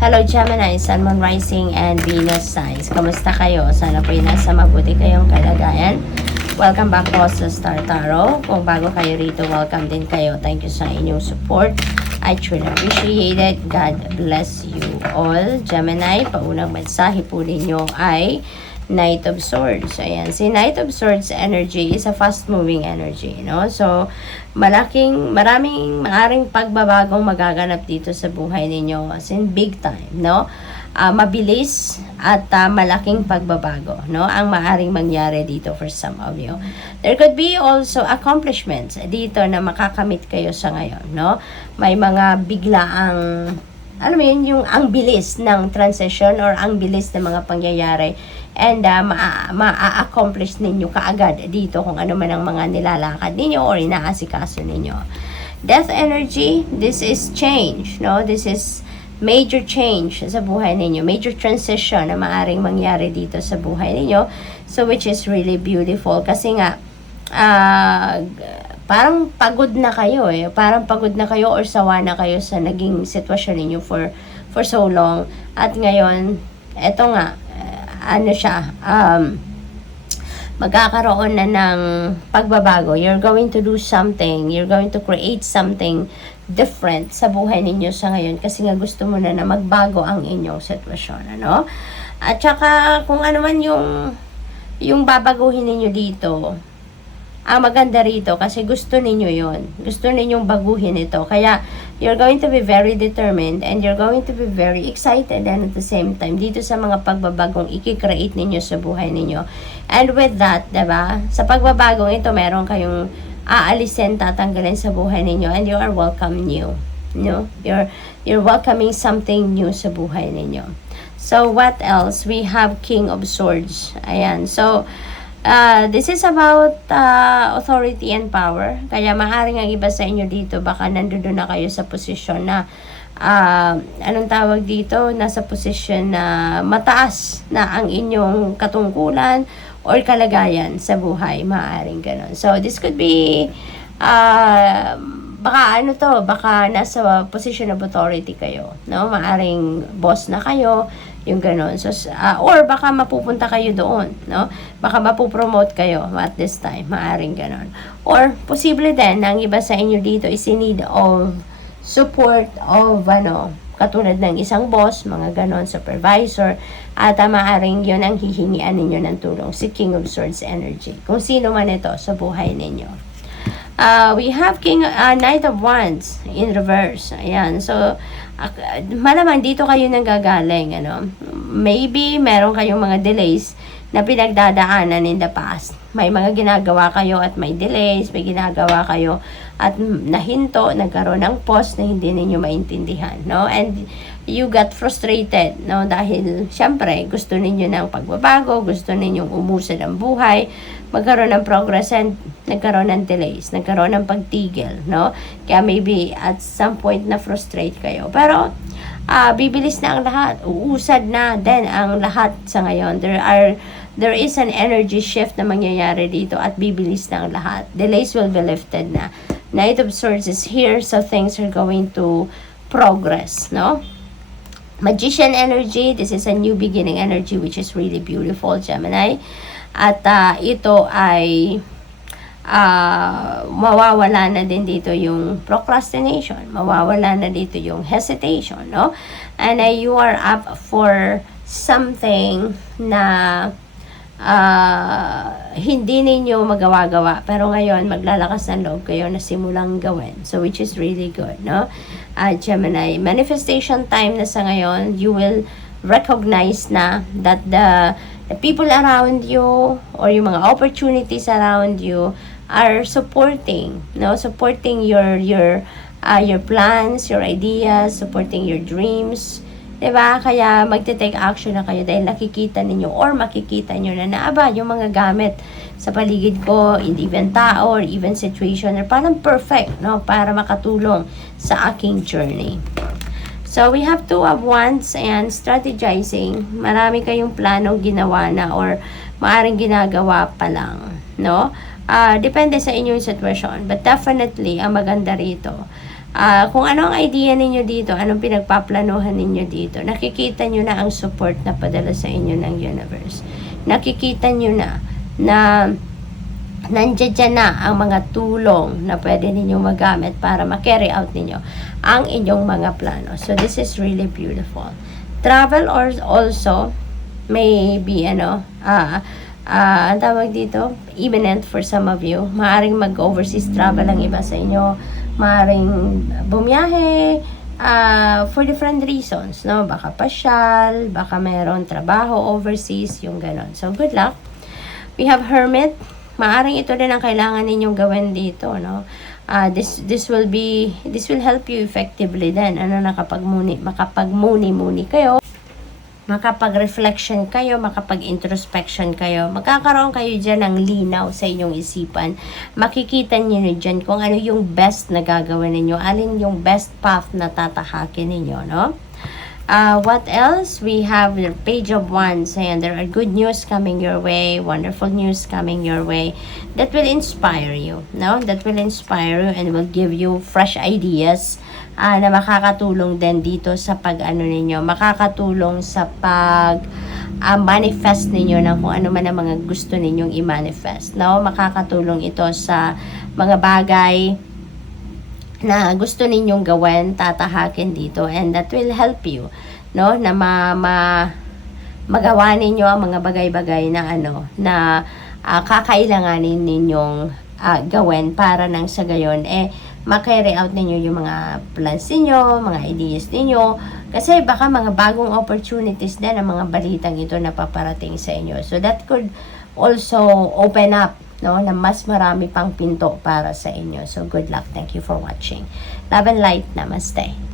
Hello Gemini, Sun, Moon, Rising, and Venus signs. Kamusta kayo? Sana po nasa mabuti kayong kalagayan. Welcome back po sa Star Tarot. Kung bago kayo rito, welcome din kayo. Thank you sa inyong support. I truly appreciate it. God bless you all. Gemini, paunang mensahe po ninyo ay Knight of Swords. Ayan, si Knight of Swords energy is a fast-moving energy, no? So, maraming pagbabagong magaganap dito sa buhay ninyo, as in big time, no? Mabilis at malaking pagbabago, no? Ang maaring mangyari dito for some of you. There could be also accomplishments dito na makakamit kayo sa ngayon, no? May mga biglaang alam mo yun, yung ang bilis ng transition or ang bilis ng mga pangyayari and ma-accomplish ninyo kaagad dito kung ano man ang mga nilalakad ninyo or inaasikaso ninyo. Death energy, this is change, no? This is major change sa buhay ninyo, major transition na maaring mangyari dito sa buhay ninyo, so which is really beautiful kasi nga parang pagod na kayo parang pagod na kayo or sawa na kayo sa naging sitwasyon ninyo for so long, at ngayon eto nga magkakaroon na ng pagbabago. You're going to do something, you're going to create something different sa buhay ninyo sa ngayon kasi nga gusto mo na magbago ang inyong sitwasyon, ano? At saka kung ano man yung babaguhin ninyo dito, ang maganda rito kasi gusto ninyo yon, gusto ninyong baguhin ito, kaya you're going to be very determined and you're going to be very excited, and at the same time dito sa mga pagbabagong i-create ninyo sa buhay ninyo. And with that, diba, sa pagbabagong ito meron kayong aalisin, tatanggalin sa buhay ninyo, and you are welcome new, no? You're welcoming something new sa buhay ninyo. So what else? We have King of Swords. Ayan, so this is about authority and power. Kaya maaaring ang iba sa inyo dito, baka nandoon na kayo sa posisyon na anong tawag dito, nasa posisyon na mataas na ang inyong katungkulan or kalagayan sa buhay. Maaaring ganun. So this could be baka nasa position of authority kayo, no? Maaring boss na kayo, yung gano'n. So, or baka mapupunta kayo doon, no? Baka mapupromote kayo at this time. Maaring gano'n. Or, posible din na ang iba sa inyo dito is in need of support of, katulad ng isang boss, mga gano'n, supervisor, at maaring yun ang hihingian ninyo ng tulong. Si King of Swords energy. Kung sino man ito sa buhay ninyo. We have Knight of Wands in reverse. Ayan. So, malamang dito kayo nanggagaling, maybe meron kayong mga delays na pinagdadaanan in the past. May mga ginagawa kayo at may delays, may ginagawa kayo at nahinto, nagkaroon ng pause na hindi ninyo maintindihan, no? And you got frustrated, no? Dahil syempre gusto ninyo ng pagbabago, gusto ninyong umusad ang buhay, magkaroon ng progress, and nagkaroon ng delays, nagkaroon ng pagtigil, no? Kaya maybe at some point na frustrate kayo. Pero bibilis na ang lahat, uusad na din ang lahat sa ngayon. There is an energy shift na mangyayari dito at bibilis na ang lahat. Delays will be lifted na. Knight of Swords is here, so things are going to progress, no? Magician energy, this is a new beginning energy which is really beautiful, Gemini. At ito ay mawawala na din dito yung procrastination, mawawala na dito yung hesitation, no? And you are up for something na hindi ninyo magawa-gawa, pero ngayon maglalakas ng loob kayo na simulang gawin, so which is really good, no? Gemini, manifestation time na sa ngayon. You will recognize na that the people around you or yung mga opportunities around you are supporting, no? Supporting your plans, your ideas, supporting your dreams. Diba? Kaya magte-take action na kayo dahil nakikita ninyo or makikita nyo na yung mga gamit sa paligid ko, even tao or even situation, or parang perfect, no? Para makatulong sa aking journey. So, we have Two of Wands and strategizing. Marami kayong planong ginawa na or maaring ginagawa pa lang, no? Depende sa inyong sitwasyon. But definitely, ang maganda rito, Kung ano ang idea ninyo dito, anong pinagpaplanuhan ninyo dito, nakikita nyo na ang support na padala sa inyo ng universe. Nakikita nyo na nandiyan dyan na ang mga tulong na pwede ninyong magamit para ma-carry out ninyo ang inyong mga plano. So, this is really beautiful. Travel or also may be, ang tawag dito, imminent for some of you. Maaring mag-overseas travel ang iba sa inyo. Maaring bumiyahe for different reasons, no? Baka pasyal, baka meron trabaho overseas, yung ganon. So, good luck. We have Hermit. Maaring ito din ang kailangan ninyong gawin dito, no? This will help you effectively then. Makapagmuni kayo, makapag-reflection kayo, makapag-introspection kayo. Magkakaroon kayo dyan ng linaw sa inyong isipan. Makikita niyo dyan kung ano yung best na gagawin ninyo, alin yung best path na tatahakin ninyo, no? What else? We have the Page of Wands, and there are good news coming your way, wonderful news coming your way that will inspire you, no? That will inspire you and will give you fresh ideas na makakatulong din dito sa ninyo, makakatulong sa manifest ninyo ng kung ano man ang mga gusto ninyong i-manifest, no? Makakatulong ito sa mga bagay na gusto ninyong gawin, tatahakin dito, and that will help you, no, na magawa ninyo ang mga bagay-bagay na kakailanganin ninyong gawin para nang sa gayon ma-carry out ninyo yung mga plans ninyo, mga ideas ninyo, kasi baka mga bagong opportunities din ang mga balitang ito na paparating sa inyo. So that could also open up, no, na mas marami pang pinto para sa inyo. So good luck. Thank you for watching. Love and light. Namaste.